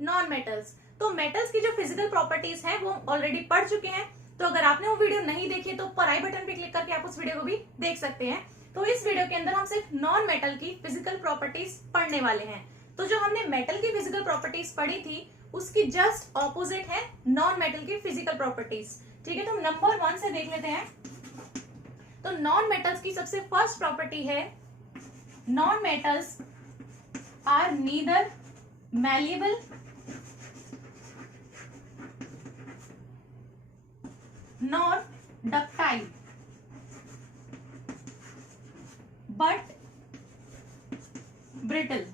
Non metals. तो metals की जो फिजिकल प्रॉपर्टीज है वो ऑलरेडी पढ़ चुके हैं, तो अगर आपने वो वीडियो नहीं देखी तो ऊपर आई बटन पे क्लिक करके आप उस वीडियो को भी देख सकते हैं। तो इस वीडियो के अंदर हम सिर्फ नॉन मेटल की फिजिकल प्रॉपर्टीज पढ़ने वाले हैं। तो जो हमने मेटल की फिजिकल प्रॉपर्टीज पढ़ी थी उसकी जस्ट ऑपोजिट है नॉन मेटल की फिजिकल प्रॉपर्टीज। ठीक है, तो नंबर 1 से देख लेते हैं। तो नॉन मेटल्स की सबसे फर्स्ट प्रॉपर्टी है non metals are neither malleable nor ductile but brittle.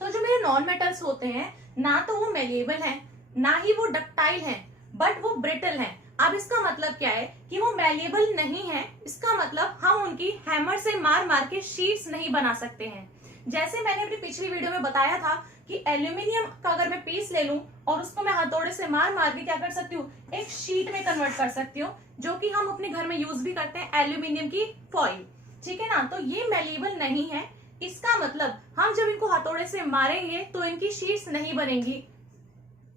तो जो मेरे नॉन मेटल्स होते हैं ना तो वो मेलिएबल हैं ना ही वो डक्टाइल हैं, बट वो ब्रिटल हैं। अब इसका मतलब क्या है कि वो मेलिएबल नहीं है, इसका मतलब हम उनकी हैमर से मार मार के शीट्स नहीं बना सकते हैं। जैसे मैंने अपनी पिछली वीडियो में बताया था कि एल्यूमिनियम का अगर मैं पीस ले लूं और उसको मैं हथौड़े से मार मार के क्या कर सकती हूँ, एक शीट में कन्वर्ट कर सकती हूँ, जो कि हम अपने घर में यूज भी करते हैं, एल्यूमिनियम की फॉइल। ठीक है ना, तो ये मेलिएबल नहीं है, इसका मतलब हम जब इनको हथौड़े से मारेंगे तो इनकी शीट्स नहीं बनेंगी,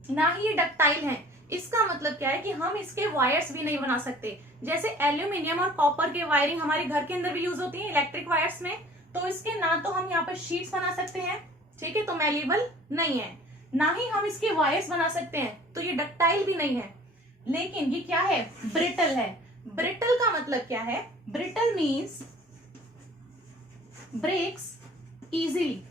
ना ही ये डक्टाइल हैं। इसका मतलब क्या है कि हम इसके वायर्स भी नहीं बना सकते। जैसे एल्यूमिनियम और कॉपर के वायरिंग हमारे घर के अंदर भी यूज होती है इलेक्ट्रिक वायर्स में, तो इसके ना तो हम यहाँ पर शीट्स बना सकते हैं, ठीक है, तो मेलिएबल नहीं है, ना ही हम इसके वायर्स बना सकते हैं, तो ये डक्टाइल भी नहीं है। लेकिन ये क्या है, ब्रिटल है। ब्रिटल का मतलब क्या है, ब्रिटल मीन्स ब्रेक्स इजीली।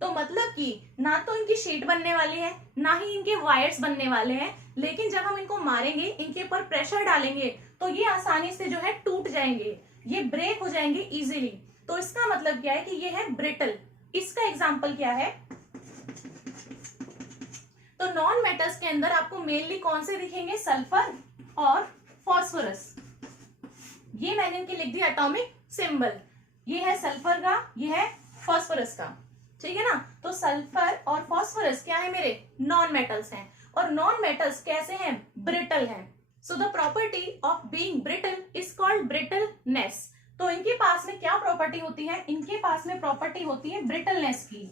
तो मतलब कि ना तो इनकी शीट बनने वाली है ना ही इनके वायर्स बनने वाले हैं, लेकिन जब हम इनको मारेंगे, इनके ऊपर प्रेशर डालेंगे तो ये आसानी से जो है टूट जाएंगे, ये ब्रेक हो जाएंगे इजीली। तो इसका मतलब क्या है कि ये है ब्रिटल। इसका एग्जांपल क्या है, तो नॉन मेटल्स के अंदर आपको मेनली कौन से दिखेंगे, सल्फर और फॉस्फोरस। ये मैंने इनके लिख दिया एटॉमिक सिंबल, ये है सल्फर का, ये है फॉस्फोरस का, ठीक है ना। तो सल्फर और फॉस्फोरस क्या है, मेरे नॉन मेटल्स हैं, और नॉन मेटल्स कैसे हैं, ब्रिटल हैं। So the property of being brittle is called brittleness. तो इनके पास में क्या प्रॉपर्टी होती है, इनके पास में प्रॉपर्टी होती है ब्रिटलनेस की,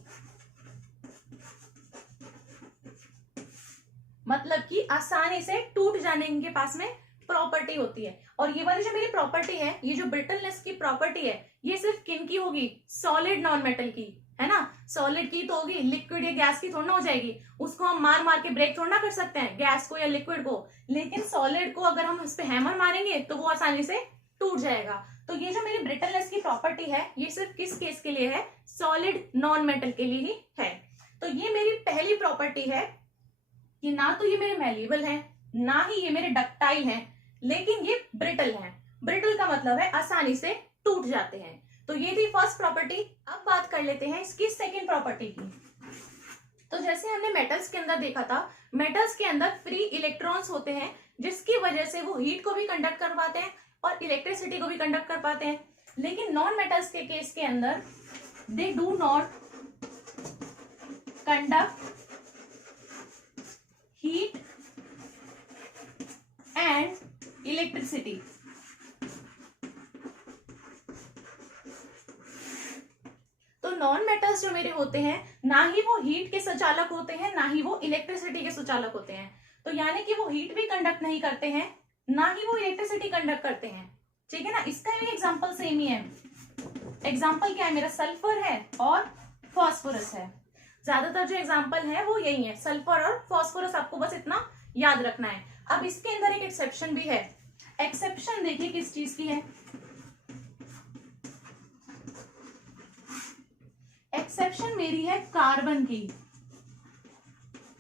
मतलब कि आसानी से टूट जाने इनके पास में प्रॉपर्टी होती है। और ये वाली जो मेरी प्रॉपर्टी है, ये जो ब्रिटलनेस की प्रॉपर्टी है, ये सिर्फ किन की होगी, सॉलिड नॉन मेटल की, है ना। सॉलिड की तो होगी, लिक्विड या गैस की थोड़ा ना हो जाएगी, उसको हम मार मार के ब्रेक थोड़ा ना कर सकते हैं गैस को या लिक्विड को, लेकिन सॉलिड को अगर हम इस पे हैमर मारेंगे तो वो आसानी से टूट जाएगा। तो ये जो मेरी ब्रिटलनेस की प्रॉपर्टी है, ये सिर्फ किस केस के लिए है, सॉलिड नॉन मेटल के लिए ही है। तो ये मेरी पहली प्रॉपर्टी है कि ना तो ये मेरे मेलिएबल हैं ना ही ये मेरे डक्टाइल हैं, लेकिन ये ब्रिटल हैं। ब्रिटल का मतलब है आसानी से टूट जाते हैं। तो ये थी फर्स्ट प्रॉपर्टी। अब बात कर लेते हैं इसकी सेकंड प्रॉपर्टी की। तो जैसे हमने मेटल्स के अंदर देखा था, मेटल्स के अंदर फ्री इलेक्ट्रॉन्स होते हैं, जिसकी वजह से वो हीट को भी कंडक्ट कर पाते हैं और इलेक्ट्रिसिटी को भी कंडक्ट कर पाते हैं। लेकिन नॉन मेटल्स के केस के अंदर they do not conduct heat and electricity. तो नॉन मेटल्स जो मेरे होते हैं, ना ही वो हीट के सुचालक होते हैं ना ही वो इलेक्ट्रिसिटी के सुचालक होते हैं। तो यानी कि वो हीट भी कंडक्ट नहीं करते हैं ना ही वो इलेक्ट्रिसिटी कंडक्ट करते हैं, ठीक है ना। इसका भी एग्जांपल सेम ही है। एग्जांपल क्या है, मेरा सल्फर है और फॉस्फोरस है। ज्यादातर जो एग्जांपल है वो यही है, सल्फर और फॉस्फोरस, आपको बस इतना याद रखना है। अब इसके अंदर एक एक्सेप्शन भी है। एक्सेप्शन देखिए किस चीज की है, एक्सेप्शन मेरी है कार्बन की,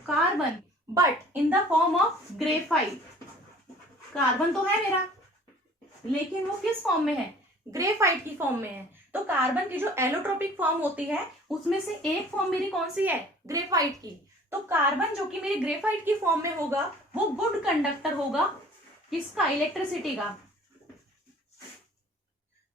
carbon but in the form of graphite. Carbon तो है मेरा, लेकिन वो किस फॉर्म में है, ग्रेफाइट की फॉर्म में है। तो कार्बन की जो एलोट्रोपिक फॉर्म होती है उसमें से एक फॉर्म मेरी कौन सी है, ग्रेफाइट की। तो कार्बन जो कि मेरी ग्रेफाइट की फॉर्म में होगा वो गुड कंडक्टर होगा किसका, इलेक्ट्रिसिटी का,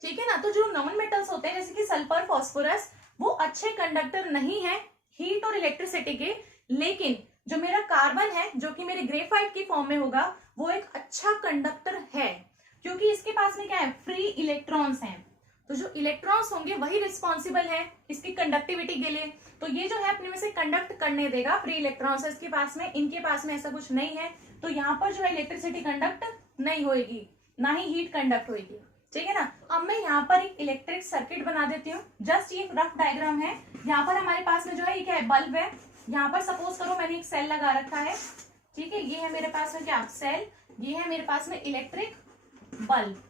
ठीक है ना। तो जो नॉन मेटल्स होते हैं जैसे कि सल्फर फॉस्फोरस, वो अच्छे कंडक्टर नहीं है हीट और इलेक्ट्रिसिटी के, लेकिन जो मेरा कार्बन है जो कि मेरे ग्रेफाइट की फॉर्म में होगा वो एक अच्छा कंडक्टर है, क्योंकि इसके पास में क्या है, फ्री इलेक्ट्रॉन्स हैं। तो जो इलेक्ट्रॉन्स होंगे वही रिस्पॉन्सिबल है इसकी कंडक्टिविटी के लिए। तो ये जो है अपने में से कंडक्ट करने देगा, फ्री इलेक्ट्रॉन्स है इसके पास में, इनके पास में ऐसा कुछ नहीं है, तो यहाँ पर जो है इलेक्ट्रिसिटी कंडक्ट नहीं होगी, ना ही हीट कंडक्ट होगी, ठीक है ना। अब मैं यहाँ पर एक इलेक्ट्रिक सर्किट बना देती हूँ। जस्ट ये रफ डायग्राम है। यहाँ पर हमारे पास में जो है ये क्या है, बल्ब है। यहाँ पर सपोज करो मैंने एक सेल लगा रखा है, ठीक है, ये है मेरे पास में क्या, सेल, ये है मेरे पास में इलेक्ट्रिक बल्ब,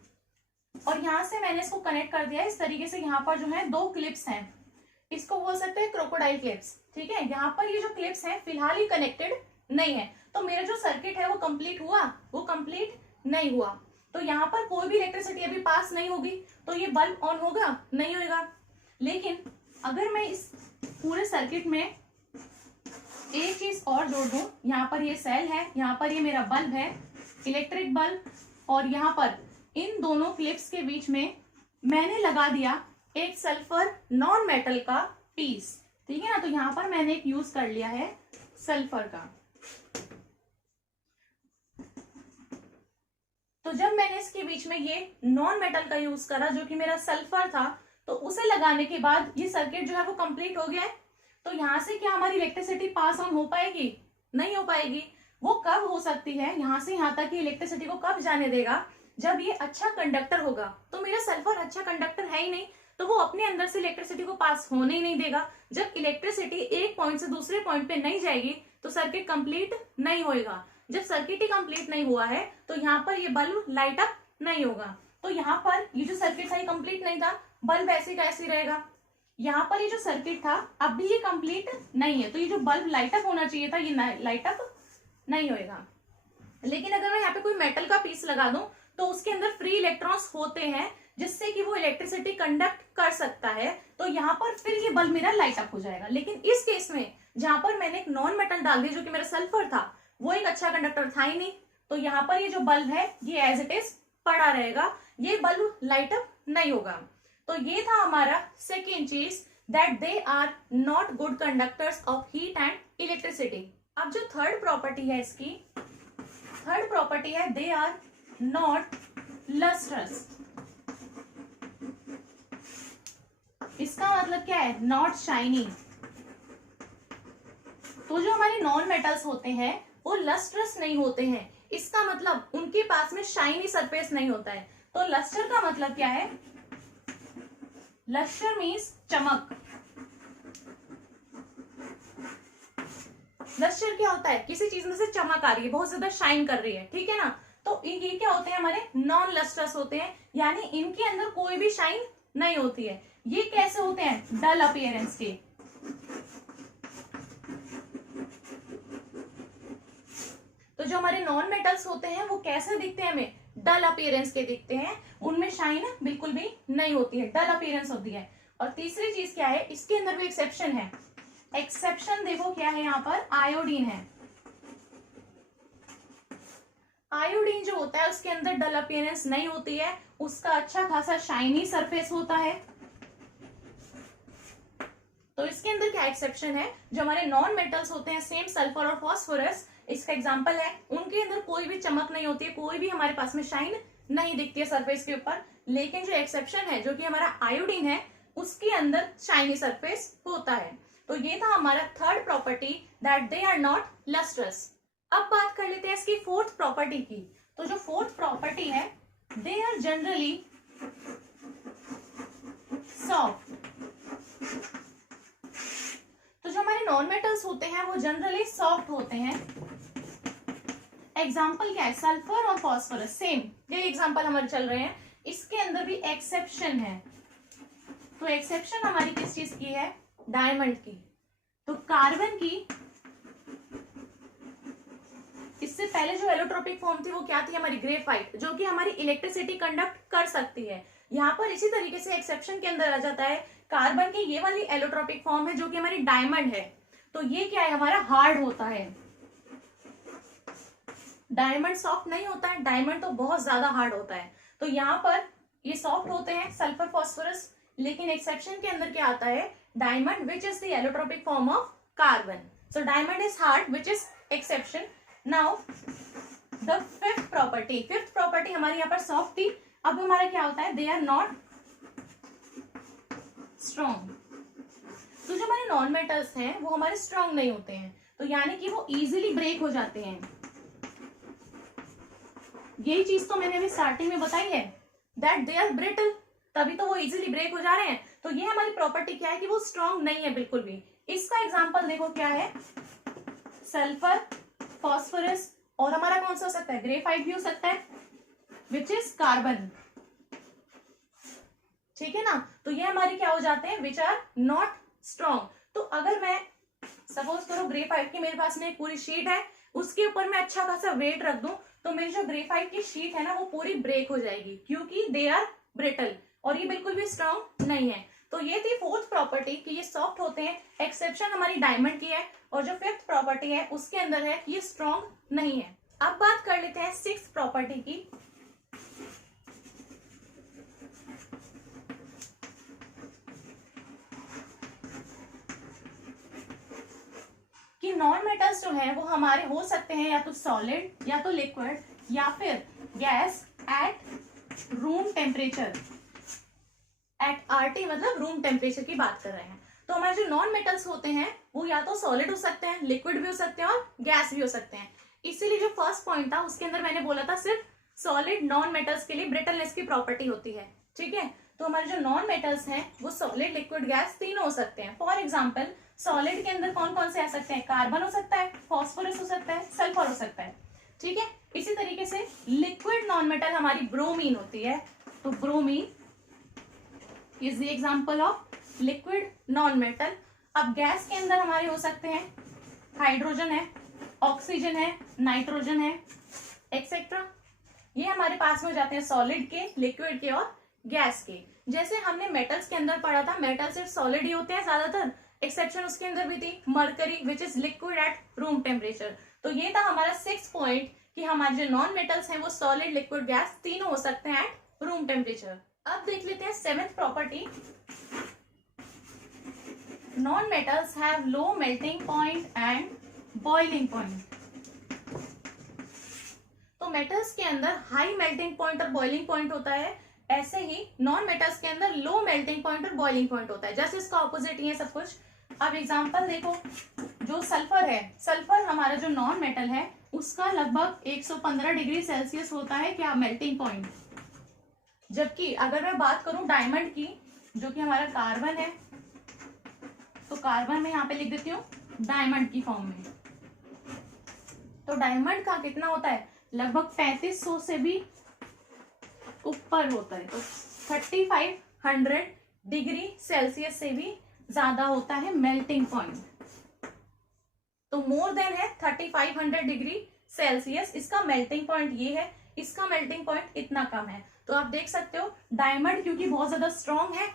और यहाँ से मैंने इसको कनेक्ट कर दिया इस तरीके से। यहाँ पर जो है दो क्लिप्स हैं, इसको बोल सकते हैं क्रोकोडाइल क्लिप्स, ठीक है। यहाँ पर ये जो क्लिप्स हैं फिलहाल ही कनेक्टेड नहीं है, तो मेरा जो सर्किट है वो कंप्लीट हुआ, वो कंप्लीट नहीं हुआ। तो यहाँ पर कोई भी इलेक्ट्रिसिटी अभी पास नहीं होगी, तो ये बल्ब ऑन होगा नहीं होगा। लेकिन अगर मैं इस पूरे सर्किट में एक चीज और जोड़ दूं, यहाँ पर ये सेल है, यहाँ पर ये मेरा बल्ब है, इलेक्ट्रिक बल्ब, और यहाँ पर इन दोनों क्लिप्स के बीच में मैंने लगा दिया एक सल्फर नॉन मेटल का पीस, ठीक है ना। तो यहाँ पर मैंने एक यूज कर लिया है सल्फर का। तो जब मैंने इसके बीच में ये नॉन मेटल का यूज करा जो कि मेरा सल्फर था, तो उसे लगाने के बाद ये सर्किट जो है वो कंप्लीट हो गया है। तो यहाँ से क्या हमारी इलेक्ट्रिसिटी पास ऑन हो पाएगी, नहीं हो पाएगी। वो कब हो सकती है, यहाँ से यहाँ तक की इलेक्ट्रिसिटी को कब जाने देगा, जब ये अच्छा कंडक्टर होगा। तो मेरा सल्फर अच्छा कंडक्टर है ही नहीं, तो वो अपने अंदर से इलेक्ट्रिसिटी को पास होने ही नहीं देगा। जब इलेक्ट्रिसिटी एक पॉइंट से दूसरे पॉइंट पे नहीं जाएगी तो सर्किट कंप्लीट नहीं होएगा। जब सर्किट ही कंप्लीट नहीं हुआ है तो यहाँ पर ये बल्ब लाइट अप नहीं होगा। तो यहाँ पर ये जो सर्किट था ये कंप्लीट नहीं था, बल्ब ऐसे का ऐसे रहेगा। यहाँ पर ये जो सर्किट था अब भी ये कंप्लीट नहीं है, तो ये जो बल्ब लाइट अप होना चाहिए था ये लाइट अप नहीं होएगा। लेकिन अगर मैं यहाँ पे कोई मेटल का पीस लगा दूं तो उसके अंदर फ्री इलेक्ट्रॉन्स होते हैं जिससे कि वो इलेक्ट्रिसिटी कंडक्ट कर सकता है, तो यहाँ पर फिर ये बल्ब मेरा लाइट अप हो जाएगा। लेकिन इस केस में जहां पर मैंने एक नॉन मेटल डाल दिया जो कि मेरा सल्फर था, वो एक अच्छा कंडक्टर था ही नहीं, तो यहाँ पर ये जो बल्ब है ये एज इट इज पड़ा रहेगा, ये बल्ब लाइट अप नहीं होगा। तो ये था हमारा सेकेंड चीज, that they are not good conductors of heat and electricity. अब जो थर्ड प्रॉपर्टी है इसकी, थर्ड प्रॉपर्टी है दे आर नॉट लस्ट्रस। इसका मतलब क्या है, नॉट शाइनी। तो जो हमारे नॉन मेटल्स होते हैं वो लस्ट्रस नहीं होते हैं, इसका मतलब उनके पास में शाइनी सरफेस नहीं होता है। तो लस्टर का मतलब क्या है, लस्टर मीन्स चमक। लस्टर क्या होता है, किसी चीज में से चमक आ रही है, बहुत ज्यादा शाइन कर रही है, ठीक है ना। तो ये क्या होते हैं, हमारे नॉन लस्ट्रस होते हैं, यानी इनके अंदर कोई भी शाइन नहीं होती है। ये कैसे होते हैं, डल अपीयरेंस के। तो जो हमारे नॉन मेटल्स होते हैं वो कैसे दिखते हैं, हमें डल अपीयरेंस के दिखते हैं, उनमें शाइन बिल्कुल भी नहीं होती है, डल अपीयरेंस होती है। और तीसरी चीज क्या है, इसके अंदर भी एक्सेप्शन है। एक्सेप्शन देखो क्या है, यहाँ पर आयोडीन है। आयोडीन जो होता है उसके अंदर डल अपीयरेंस नहीं होती है, उसका अच्छा खासा शाइनी सरफेस होता है। तो इसके अंदर क्या एक्सेप्शन है, जो हमारे नॉन मेटल्स होते हैं, सेम सल्फर और फास्फोरस इसका एग्जांपल है, उनके अंदर कोई भी चमक नहीं होती है, कोई भी हमारे पास में शाइन नहीं दिखती है सरफेस के ऊपर। लेकिन जो एक्सेप्शन है जो कि हमारा आयोडीन है, उसके अंदर शाइनी सरफेस होता है। तो ये था हमारा third property, that they are not lustrous. अब बात कर लेते हैं इसकी फोर्थ प्रॉपर्टी की। तो जो फोर्थ प्रॉपर्टी है, दे आर जनरली सॉफ्ट। तो जो हमारे नॉन मेटल्स होते हैं वो जनरली सॉफ्ट होते हैं। एग्जाम्पल क्या है, सल्फर और फास्फोरस, सेम ये एग्जाम्पल हमारे चल रहे हैं। इसके अंदर भी एक्सेप्शन है। तो एक्सेप्शन हमारी किस चीज की है, डायमंड की। तो कार्बन की इससे पहले जो एलोट्रोपिक फॉर्म थी वो क्या थी, हमारी ग्रेफाइट, जो कि हमारी इलेक्ट्रिसिटी कंडक्ट कर सकती है। यहाँ पर इसी तरीके से एक्सेप्शन के अंदर आ जाता है कार्बन की ये वाली एलोट्रोपिक फॉर्म है जो कि हमारी डायमंड है। तो ये क्या है, हमारा हार्ड होता है। डायमंड सॉफ्ट नहीं होता है, डायमंड तो बहुत ज्यादा हार्ड होता है। तो यहाँ पर ये सॉफ्ट होते हैं सल्फर फास्फोरस, लेकिन एक्सेप्शन के अंदर क्या आता है, diamond which is the allotropic form of carbon. So diamond is hard which is exception. Now the fifth property हमारी यहाँ पर सॉफ्ट थी। अब हमारा क्या होता है, दे आर नॉट स्ट्रॉन्ग। तो जो हमारे नॉन मेटल्स हैं वो हमारे स्ट्रॉन्ग नहीं होते हैं, तो यानी कि वो इजीली ब्रेक हो जाते हैं। यही चीज तो मैंने अभी स्टार्टिंग में बताई है, दैट दे आर ब्रिटल, तभी तो वो इजीली ब्रेक हो जा रहे हैं। तो ये हमारी प्रॉपर्टी क्या है कि वो स्ट्रॉन्ग नहीं है बिल्कुल भी। इसका एग्जांपल देखो क्या है, सल्फर, फॉस्फोरस, और हमारा कौन सा हो सकता है, ग्रेफाइट भी हो सकता है, विच इज कार्बन। ठीक है ना, तो ये हमारे क्या हो जाते हैं, विच आर नॉट स्ट्रॉन्ग। तो अगर मैं सपोज करो ग्रेफाइट की मेरे पास में एक पूरी शीट है, उसके ऊपर मैं अच्छा खासा वेट रख दूं, तो मेरी जो ग्रेफाइट की शीट है ना वो पूरी ब्रेक हो जाएगी, क्योंकि दे आर ब्रिटल, और ये बिल्कुल भी स्ट्रॉन्ग नहीं है। तो ये थी फोर्थ प्रॉपर्टी कि ये सॉफ्ट होते हैं, एक्सेप्शन हमारी डायमंड की है। और जो फिफ्थ प्रॉपर्टी है उसके अंदर है कि ये स्ट्रॉन्ग नहीं है। अब बात कर लेते हैं सिक्स्थ प्रॉपर्टी की। कि नॉन मेटल्स जो है वो हमारे हो सकते हैं या तो सॉलिड, या तो लिक्विड, या फिर gas at room temperature. At RT मतलब रूम टेम्परेचर की बात कर रहे हैं। तो हमारे जो नॉन मेटल्स होते हैं वो या तो सॉलिड हो सकते हैं, लिक्विड भी हो सकते हैं, और गैस भी हो सकते हैं। इसीलिए जो फर्स्ट पॉइंट था उसके अंदर मैंने बोला था सिर्फ सॉलिड नॉन मेटल्स के लिए ब्रिटलनेस की प्रॉपर्टी होती है। ठीक है, तो हमारे जो नॉन मेटल्स हैं वो सॉलिड, लिक्विड, गैस तीनों हो सकते हैं। फॉर एग्जाम्पल सॉलिड के अंदर कौन कौन से आ सकते हैं, कार्बन हो सकता है, फॉस्फोरस हो सकता है, सल्फर हो सकता है। ठीक है, इसी तरीके से लिक्विड नॉन मेटल हमारी ब्रोमीन होती है। तो bromine is the example of liquid non metal. अब गैस के अंदर हमारे हो सकते हैं हाइड्रोजन है, ऑक्सीजन है, नाइट्रोजन है, एक्सेट्रा। ये हमारे पास में हो जाते हैं सॉलिड के, लिक्विड के और गैस के। जैसे हमने मेटल्स के अंदर पढ़ा था, मेटल सिर्फ सॉलिड ही होते हैं ज्यादातर, एक्सेप्शन उसके अंदर भी थी mercury which is liquid at room temperature. तो ये था हमारा 6 पॉइंट कि हमारे जो नॉन मेटल्स हैं वो सॉलिड, लिक्विड, गैस तीनों हो सकते हैं एट रूम टेम्परेचर। अब देख लेते हैं seventh property. Non metals have low melting point and boiling point. तो मेटल्स के अंदर हाई मेल्टिंग पॉइंट और बॉइलिंग पॉइंट होता है, ऐसे ही नॉन मेटल्स के अंदर लो मेल्टिंग पॉइंट और बॉइलिंग पॉइंट होता है। जैसे इसका ऑपोजिट ही है सब कुछ। अब एग्जांपल देखो, जो सल्फर है, सल्फर हमारा जो नॉन मेटल है उसका लगभग 115 डिग्री सेल्सियस होता है क्या, मेल्टिंग पॉइंट। जबकि अगर मैं बात करूं डायमंड की, जो कि हमारा कार्बन है, तो कार्बन में यहाँ पे लिख देती हूँ डायमंड की फॉर्म में। तो डायमंड का कितना होता है, लगभग 3500 से भी ऊपर होता है। तो 3500 डिग्री सेल्सियस से भी ज्यादा होता है मेल्टिंग पॉइंट। तो मोर देन है 3500 डिग्री सेल्सियस, इसका मेल्टिंग पॉइंट ये है, इसका मेल्टिंग पॉइंट इतना कम है। तो आप देख सकते हो डायमंड क्योंकि बहुत ज्यादा स्ट्रॉन्ग है,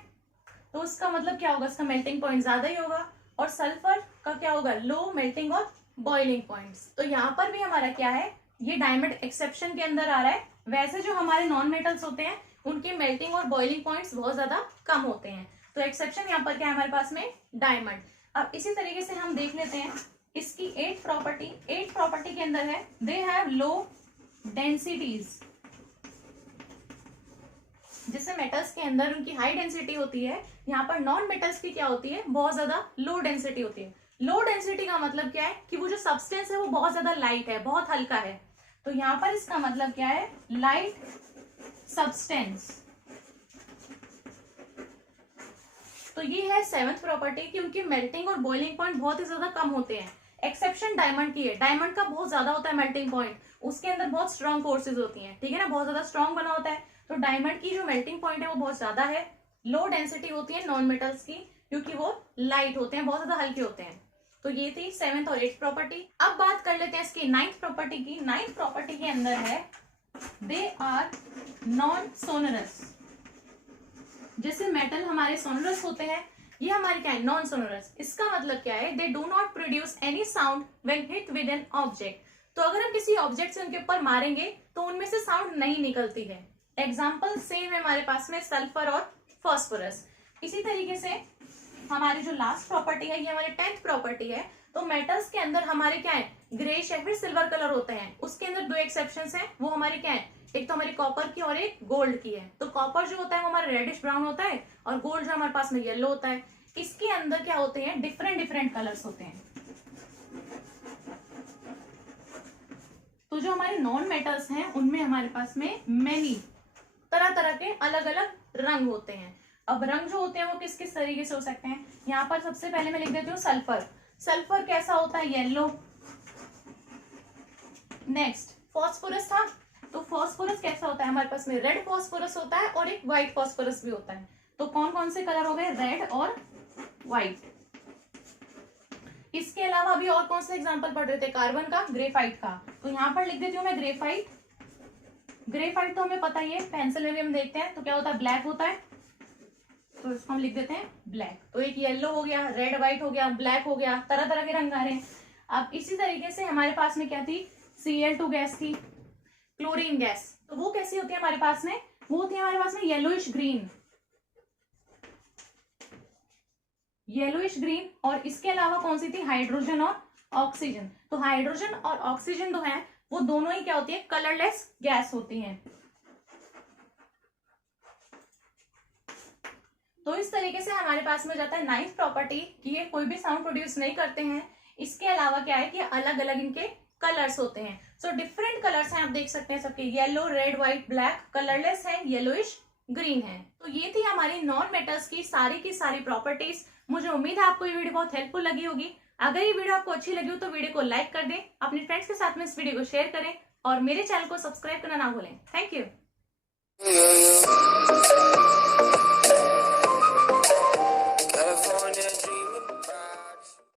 तो उसका मतलब क्या होगा, इसका मेल्टिंग पॉइंट ज्यादा ही होगा। और सल्फर का क्या होगा, लो मेल्टिंग और बॉइलिंग पॉइंट्स। तो यहाँ पर भी हमारा क्या है, ये डायमंड एक्सेप्शन के अंदर आ रहा है। वैसे जो हमारे नॉन मेटल्स होते हैं उनके मेल्टिंग और बॉइलिंग पॉइंट्स बहुत ज्यादा कम होते हैं। तो एक्सेप्शन यहाँ पर क्या है हमारे पास में, डायमंड। अब इसी तरीके से हम देख लेते हैं इसकी 8th प्रॉपर्टी। 8th प्रॉपर्टी के अंदर है दे हैव लो डेंसिटीज। जिससे मेटल्स के अंदर उनकी हाई डेंसिटी होती है, यहाँ पर नॉन मेटल्स की क्या होती है, बहुत ज्यादा लो डेंसिटी होती है। लो डेंसिटी का मतलब क्या है कि वो जो सब्सटेंस है वो बहुत ज्यादा लाइट है, बहुत हल्का है। तो यहाँ पर इसका मतलब क्या है, लाइट सब्सटेंस। तो ये है 7th प्रॉपर्टी कि उनकी मेल्टिंग और बॉइलिंग पॉइंट बहुत ही ज्यादा कम होते हैं। एक्सेप्शन डायमंड की है, डायमंड का बहुत ज्यादा होता है मेल्टिंग पॉइंट, उसके अंदर बहुत स्ट्रॉन्ग फोर्सेज होती हैं, ठीक है ना, बहुत ज्यादा स्ट्रॉन्ग बना होता है। तो डायमंड की जो मेल्टिंग पॉइंट है वो बहुत ज्यादा है। लो डेंसिटी होती है नॉन मेटल्स की क्योंकि वो लाइट होते हैं, बहुत ज्यादा हल्के होते हैं। तो ये थी 7th और 8th प्रॉपर्टी। अब बात कर लेते हैं इसकी 9th प्रॉपर्टी की। 9th प्रॉपर्टी के अंदर है दे आर नॉन सोनरस। जैसे मेटल हमारे सोनरस होते हैं, ये हमारे क्या है, नॉन सोनरस। इसका मतलब क्या है, they do not produce any sound when hit with an object. तो अगर हम किसी ऑब्जेक्ट से उनके ऊपर मारेंगे तो उनमें से साउंड नहीं निकलती है। एग्जाम्पल सेम है हमारे पास में सल्फर और फॉस्फोरस। इसी तरीके से हमारी जो लास्ट प्रॉपर्टी है ये हमारी 10th प्रॉपर्टी है। तो मेटल्स के अंदर हमारे क्या है, ग्रेश या फिर सिल्वर कलर होते हैं। उसके अंदर 2 एक्सेप्शंस हैं, वो हमारे क्या है, एक तो हमारी कॉपर की और एक गोल्ड की है। तो कॉपर जो होता है वो हमारा रेडिश ब्राउन होता है और गोल्ड जो हमारे पास में येलो होता है। इसके अंदर क्या होते हैं, डिफरेंट डिफरेंट कलर्स होते हैं। तो जो हमारे नॉन मेटल्स हैं उनमें हमारे पास में मेनी तरह तरह के अलग अलग रंग होते हैं। अब रंग जो होते हैं वो किस किस तरीके से हो सकते हैं, यहाँ पर सबसे पहले मैं लिख देती हूँ सल्फर। सल्फर कैसा होता है, येलो। नेक्स्ट फॉस्फोरस था, तो फॉस्फोरस कैसा होता है, हमारे पास में रेड फॉस्फोरस होता है और एक व्हाइट फॉस्फोरस भी होता है। तो कौन कौन से कलर हो गए, रेड और व्हाइट। इसके अलावा अभी और कौन से एग्जांपल पढ़ रहे थे, कार्बन का, ग्रेफाइट का। तो यहाँ पर लिख देती हूँ मैं ग्रेफाइट। ग्रेफाइट तो हमें पता ही है, पेंसिल में भी हम देखते हैं तो क्या होता है, ब्लैक होता है। तो इसको हम लिख देते हैं ब्लैक। तो एक येलो हो गया, रेड व्हाइट हो गया, ब्लैक हो गया, तरह तरह के रंग आ रहे हैं। अब इसी तरीके से हमारे पास में क्या थी, Cl2 गैस थी, क्लोरीन गैस। तो वो कैसी होती है हमारे पास में, वो होती है हमारे पास में येलोइश ग्रीन, येलोइश ग्रीन। और इसके अलावा कौन सी थी, हाइड्रोजन और ऑक्सीजन। तो हाइड्रोजन और ऑक्सीजन जो है वो दोनों ही क्या होती है, कलरलेस गैस होती हैं। तो इस तरीके से हमारे पास में जाता है नाइन्थ प्रॉपर्टी कि ये कोई भी साउंड प्रोड्यूस नहीं करते हैं। इसके अलावा क्या है कि अलग अलग इनके कलर्स होते हैं। सो डिफरेंट कलर्स हैं, आप देख सकते हैं सबके, yellow, red, white, black, colourless है, येलोइश ग्रीन है। तो ये थी हमारी नॉन मेटल्स की सारी प्रॉपर्टीज। मुझे उम्मीद है आपको ये वीडियो बहुत हेल्पफुल लगी होगी। अगर ये वीडियो आपको अच्छी लगी हो तो वीडियो को लाइक कर दें, अपने फ्रेंड्स के साथ में इस वीडियो को शेयर करें और मेरे चैनल को सब्सक्राइब करना ना भूलें। Thank you.